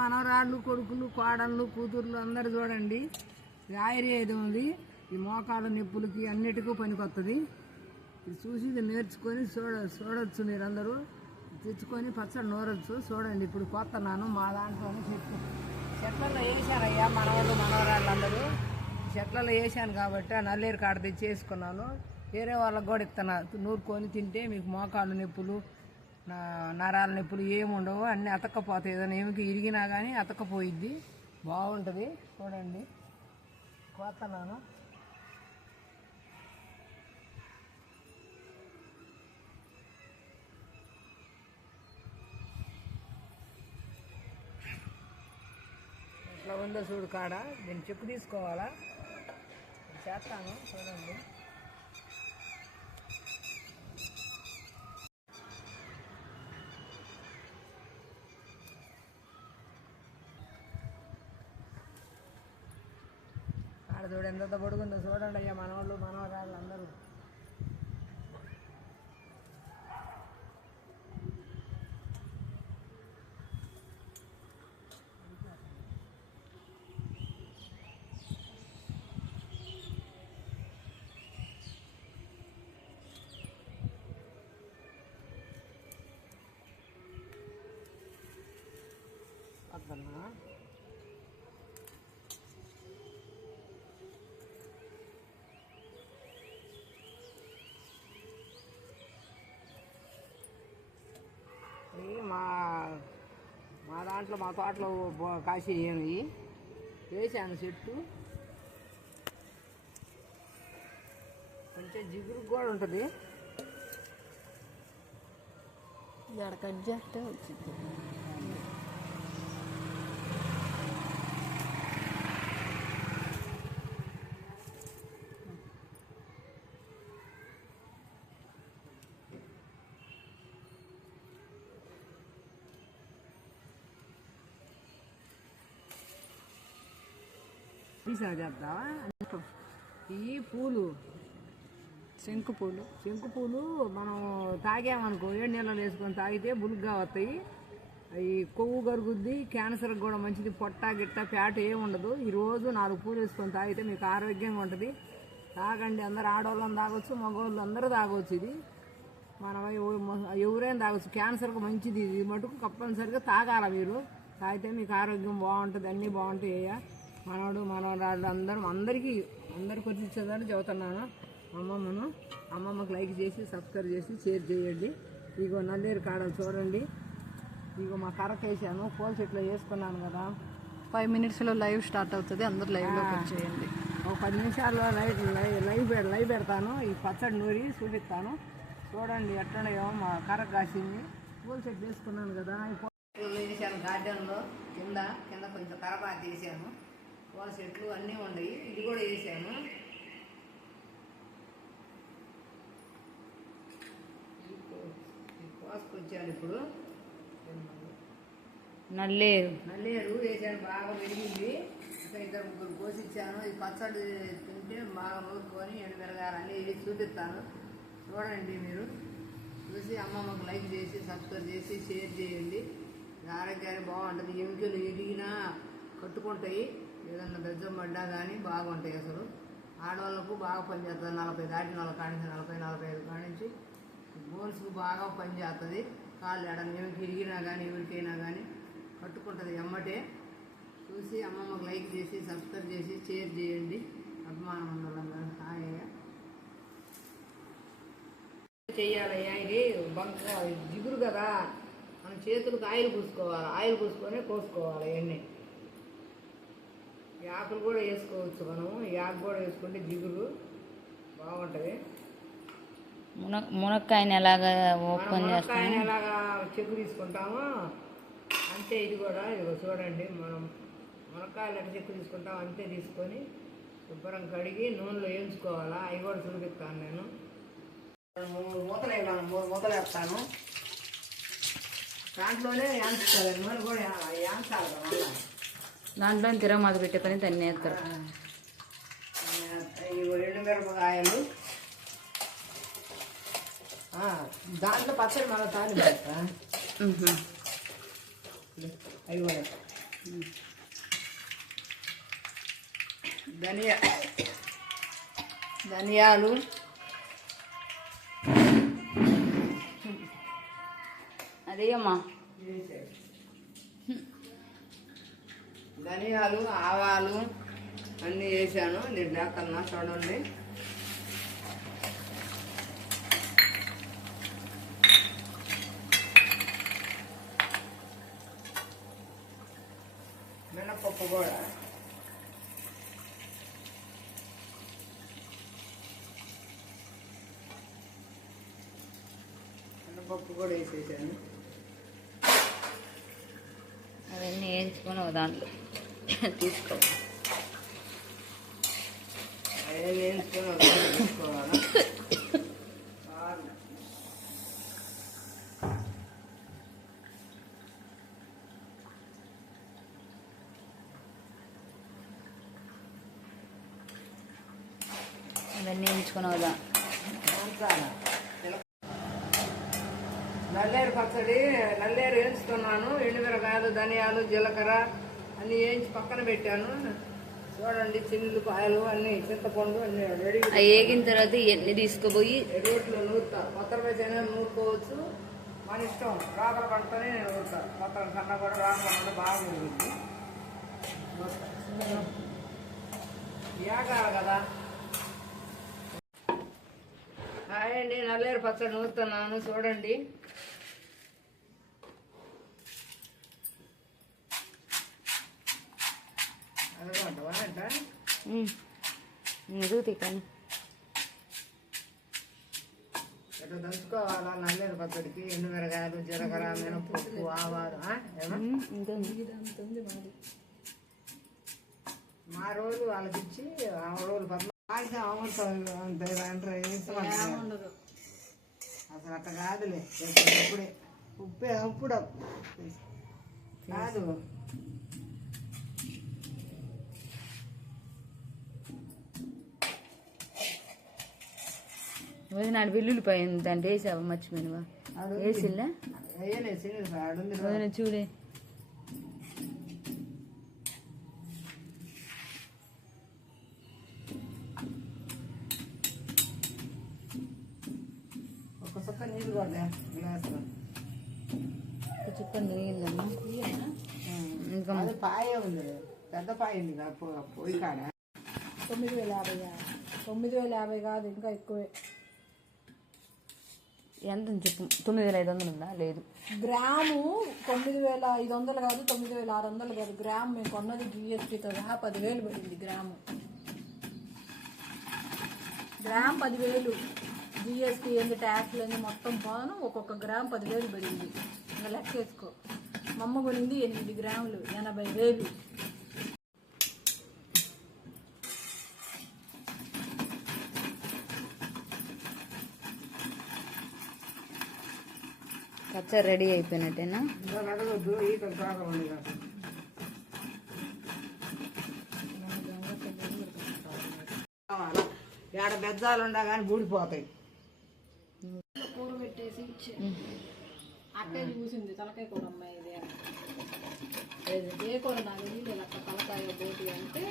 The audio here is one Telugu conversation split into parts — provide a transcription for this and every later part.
మనవరాళ్ళు కొడుకులు కోడళ్ళు కూతుర్లు అందరు చూడండి. ఇది ఆయుర్వేదం ఉంది ఈ మోకాళ్ళ నొప్పులకి అన్నిటికీ పనికొస్తుంది ఇది చూసి ఇది నేర్చుకొని చూడ చూడొచ్చు మీరందరూ. తెచ్చుకొని పచ్చడి నూరొచ్చు. చూడండి ఇప్పుడు కొత్తన్నాను మా దాంట్లోనే చెట్టు. చెట్లలో వేసారయ్యా మనవాళ్ళు మనవరాళ్ళు అందరూ చెట్లలో వేసాను కాబట్టి ఆ నల్లేరు కాడ తెచ్చి వేసుకున్నాను వేరే వాళ్ళకి కూడా ఇస్తాను నూరుకొని తింటే మీకు మోకాళ్ళు నొప్పులు నా నరాల నొప్పులు ఏమి ఉండవు అన్నీ అతక్కపోతాయి. ఏదైనా ఏమికి ఇరిగినా కానీ అతక్కపోయిద్ది. బాగుంటుంది. చూడండి. కోతన్నాను ఎట్లా ఉందో చూడు కాడ. నేను చెప్పు తీసుకోవాలా? చేస్తాను. చూడండి. చూడు ఎంత పొడుగుందో చూడండి అయ్యా మనవాళ్ళు మనవరాళ్ళు అందరూ. అర్థమా మా మా దాంట్లో మా తోటలో బో- కాసి వేసాను చెట్టు. కొంచెం జిగురు కూడా ఉంటుంది. ఇక్కడ కట్ చేస్తే వచ్చింది. తీసా చేద్దామా ఈ పూలు. శంకు పూలు. శంకు పూలు మనం తాగామనుకో ఏడు నెలలు వేసుకొని తాగితే బులుగ్గా వస్తాయి. అవి కొవ్వు కరుగుద్ది క్యాన్సర్కి కూడా మంచిది. పొట్ట గిట్ట ఫ్యాట్ ఏమి ఉండదు. ఈ రోజు నాలుగు పూలు వేసుకొని తాగితే మీకు ఆరోగ్యంగా ఉంటుంది. తాగండి అందరు. ఆడవాళ్ళని తాగొచ్చు మగవాళ్ళు అందరూ తాగొచ్చు ఇది. మనం ఎవ- ఎవరైనా తాగొచ్చు. క్యాన్సర్కి మంచిది. ఇది మటుకు కంపల్సరిగా తాగాల మీరు. తాగితే మీకు ఆరోగ్యం బాగుంటుంది. అన్నీ బాగుంటాయి అయ్యా మనవడు మనవరాళ్ళు అందరం అందరికీ అందరికి వచ్చి ఇచ్చేదని చెబుతున్నాను అమ్మమ్మను అమ్మమ్మకి లైక్ చేసి సబ్స్క్రైబ్ చేసి షేర్ చేయండి. ఇగో నల్లేరు కాడలు చూడండి. ఇగో మా కర్రకు వేసాను పూల చెట్లు వేసుకున్నాను కదా. ఫైవ్ మినిట్స్లో లైవ్ స్టార్ట్ అవుతుంది అందరు లైవ్లోకి వచ్చేయండి. ఒక పది నిమిషాల్లో లైవ్ లైవ్ లైవ్ పెడతాను. ఈ పచ్చడి నూరి చూపిస్తాను. చూడండి ఎట్లున్నాయో మా కర్ర కాసింది. పూల చెట్లు వేసుకున్నాను కదా. వేసాను గార్డెన్లో కింద కింద కొంచెం కరపాతి వేసాను పూల చెట్లు అన్నీ ఉన్నాయి. ఇది కూడా వేసాను. కోసుకొచ్చాను ఇప్పుడు. నల్లేరు. నల్లేరు వేసాను. బాగా పెరిగింది ఇంకా ఇద్దరు ముగ్గురు కోసిచ్చాను. ఈ పచ్చడి తింటే బాగా నూరుకొని ఎండుమిరగాయలు అన్నీ వేసి చూపిస్తాను. చూడండి మీరు. చూసి అమ్మమ్మకు లైక్ చేసి సబ్స్క్రైబ్ చేసి షేర్ చేయండి. ఇది ఆరోగ్యానికి బాగుంటుంది. ఎముకలు ఎదిగినా కట్టుకుంటాయి. ఏదన్నా బెజ్జం పడ్డా కానీ బాగుంటాయి అసలు. ఆడవాళ్ళకు బాగా పనిచేస్తుంది నలభై దాటిన వాళ్ళ కాడించి నలభై నలభై ఐదు కాడించి బోన్స్కి బాగా పనిచేస్తుంది కాళ్ళు ఎడ ఎముక ఇరిగినా కానీ ఎవరికైనా కానీ కట్టుకుంటుంది ఎమ్మటే. చూసి అమ్మమ్మకు లైక్ చేసి సబ్స్క్రైబ్ చేసి షేర్ చేయండి. అభిమానం ఉన్న హాయ్ అయ్యా. చెయ్యాలయ్యా ఇది బంక జిగురు కదా. మన చేతులకు ఆయిల్ పూసుకోవాలి. ఆయిల్ పూసుకొని కోసుకోవాలి అవన్నీ ఈ ఆకులు కూడా వేసుకోవచ్చు మనము. ఈ ఆకు కూడా వేసుకుంటే జిగురు బాగుంటుంది. మున మునక్కాయని ఎలాగా మనం ఓపెన్ చేస్తాం మునక్కాయని ఎలాగా చెక్కు తీసుకుంటామో అంతే ఇది కూడా. ఇదిగో చూడండి మనం మునక్కాయలు ఎట్లా చెక్కు తీసుకుంటాం అంతే తీసుకొని శుభ్రం కడిగి నూనెలో వేయించుకోవాలా? అవి కూడా చూపిస్తాను నేను. మూడు మూతలు వేయాలి మూడు మూతలు వేస్తాను. దాంట్లోనే యాంచుకోవాలి నూనె కూడా యాంచాలి కదా మళ్ళా. దాంట్లో తిరమాత పెట్టుకొని దాన్ని వేస్తారు ఇవి ఎండు మిరపకాయలు. ఆ, దాంట్లో పచ్చడి మన తాలి. అవి కూడా. ధనియా ధనియాలు. అదే అమ్మా. ధనియాలు ఆవాలు అన్నీ వేసాను. నేను లేకన్నా చూడండి. మినపప్పు కూడా. మినపప్పు కూడా వేసేసాను. అవన్నీ వేయించుకొని దాంట్లో. తీసుకో అవన్నీ వేసుకొని నల్లేరు పచ్చడి నల్లేరు వేయించుకున్నాను ఎండుమిరకాయలు ధనియాలు జీలకర్ర. అన్నీ వేయించి పక్కన పెట్టాను. చూడండి చిన్నులు పాయలు అన్నీ చింతపండు అన్నీ రెడీ వేగిన తర్వాత ఇవన్నీ తీసుకుపోయి రోట్లో నూరుతా. కొత్త అయినా నూరుకోవచ్చు. మన ఇష్టం. రాక పంటనే నేను నూరుతా. కొత్త కన్నా కూడా రాక పంట బాగా ఉంటుంది యాగాలి కదా. హాయ్ అండి నల్లేరు పచ్చడి నూరుతున్నాను. చూడండి అదనమాట అంట ఎదుగుతాయి కానీ ఇట్లా దంచుకోవాలా? నల్లేరు పచ్చడికి ఎండు మిరగాయలు జీలకర్ర మినపప్పు ఆవాలు మా రోజు వాళ్ళకి ఇచ్చి ఆ రోజు పద్మ కాల్చి అమ్ముతారు అంతే అంటారు? వేస్తామంటారు అసలు అట్ట కాదులే ఇప్పుడే ఉప్పే అప్పుడు. కాదు. నాడు వెల్లుల్లిపాయ దాంట్లో వేసావా మర్చిపోయినవా? వేసిల్లా? చూడే. సుక్క నీళ్ళు చుక్క నీళ్ళమ్మా ఇంకా పాయ ఉంది పెద్ద పాయ ఉంది కదా పొ- పొయ్యి కాడ. తొమ్మిది వేల యాభై తొమ్మిది వేల యాభై కాదు ఇంకా ఎక్కువే. ఎంత చెప్పు. తొమ్మిది వేల ఐదు వందలు ఉందా? లేదు. గ్రాము తొమ్మిది వేల ఐదు వందలు కాదు తొమ్మిది వేల ఆరు వందలు కాదు. గ్రామ్ మేము కొన్నది జిఎస్టీతో సహా పదివేలు పడింది గ్రాము. గ్రామ్ పదివేలు జిఎస్టీ ఏంది ట్యాక్స్లు ఏంది మొత్తం పోను ఒక్కొక్క గ్రామ్ పదివేలు పడింది. ఇంకా లెక్క వేసుకో మా అమ్మ కొనింది ఎనిమిది గ్రాములు ఎనభై వేలు. పచ్చడి రెడీ అయిపోయినట్టేనా? ఏడ బెజ్జాలు ఉండా కానీ బూడిపోతాయి కూర పెట్టేసి ఇచ్చి అక్కే చూసింది తలకాయ కూర అమ్మాయి? ఏ కూర నాకు తలకాయ బోటి అంటే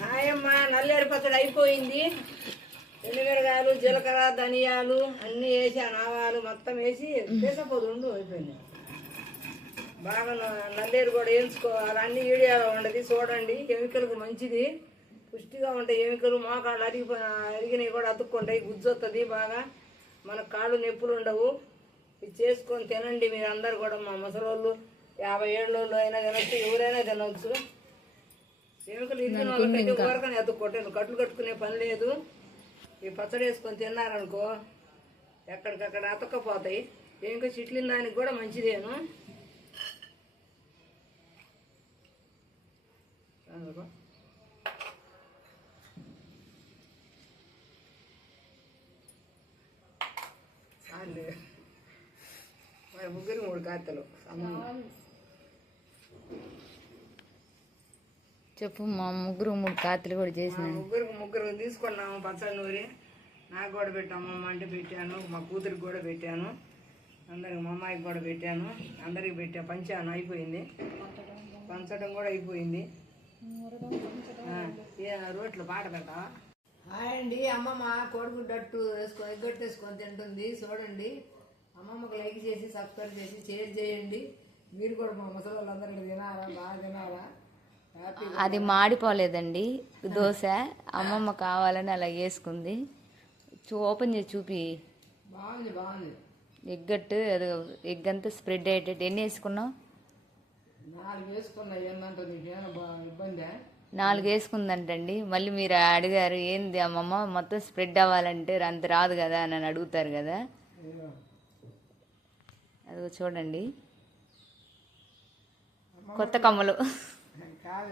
హాయమ్మ నల్లేరు పచ్చడి అయిపోయింది ఎండుమిరకాయలు జీలకర్ర ధనియాలు అన్నీ వేసి ఆవాలు మొత్తం వేసి తీసపోదు ఉండు అయిపోయింది బాగా నల్లేరు కూడా వేయించుకోవాలి. అన్ని ఈడియాగా ఉండదు చూడండి. ఎముకలకు మంచిది. పుష్టిగా ఉంటాయి ఎముకలు మోకాళ్ళు అరిగి అరిగినవి కూడా అతుక్కుంటాయి గుజ్జు వస్తుంది బాగా. మన కాళ్ళు నొప్పులు ఉండవు. ఇది చేసుకొని తినండి మీరు అందరు కూడా మా ముసలోళ్ళు. యాభై ఏళ్ళు అయినా తినొచ్చు ఎవరైనా తినొచ్చు. ఎముకలు ఇరిగిన వాళ్ళకైతే ఊరకనే ఎత్తుక్కొట్టాను కట్లు కట్టుకునే పని లేదు. ఈ పచ్చడి వేసుకొని తిన్నారనుకో ఎక్కడికక్కడ అతక్కపోతాయి. ఇంకా చిట్లిన దానికి కూడా మంచిదేను అందుకో. మరి ముగ్గురు మూడు కాతలు సమానం చెప్పు మా ముగ్గురు మూడు కాతలు కూడా మా చేసినాను ముగ్గురికి ముగ్గురు తీసుకున్నాము పచ్చడి నూరి నాకు కూడా పెట్టాము అమ్మ అంటే పెట్టాను మా కూతురికి కూడా పెట్టాను అందరికి మా అమ్మాయికి కూడా పెట్టాను అందరికి పెట్టా పంచాను అయిపోయింది. పంచడం కూడా అయిపోయింది. రోట్లో పాట పెట్టా హాయ్ అండి అమ్మమ్మ కోడిగుడ్డట్టు వేసుకొని ఎగ్గట్టు వేసుకొని తింటుంది చూడండి. అమ్మమ్మకు లైక్ చేసి సబ్స్క్రైబ్ చేసి షేర్ చేయండి. మీరు కూడా మా ముసలి వాళ్ళందరికీ తినాలా బాగా తినాలా? అది మాడిపోలేదండి. దోశ అమ్మమ్మ కావాలని అలా వేసుకుంది. ఓపెన్ చేసి చూపి. బాగుంది బాగుంది. ఎగ్గట్టు అది ఎగ్ అంతా స్ప్రెడ్ అయ్యేటట్టు. ఎన్ని వేసుకున్నావు? నాలుగు వేసుకున్నా ఇబ్బందా? నాలుగు వేసుకుందంటండి. మళ్ళీ మీరు అడిగారు ఏంది అమ్మమ్మ మొత్తం స్ప్రెడ్ అవ్వాలంటే అంత రాదు కదా అని అడుగుతారు కదా. అదిగో చూడండి. కొత్త కమ్మలు. కాదు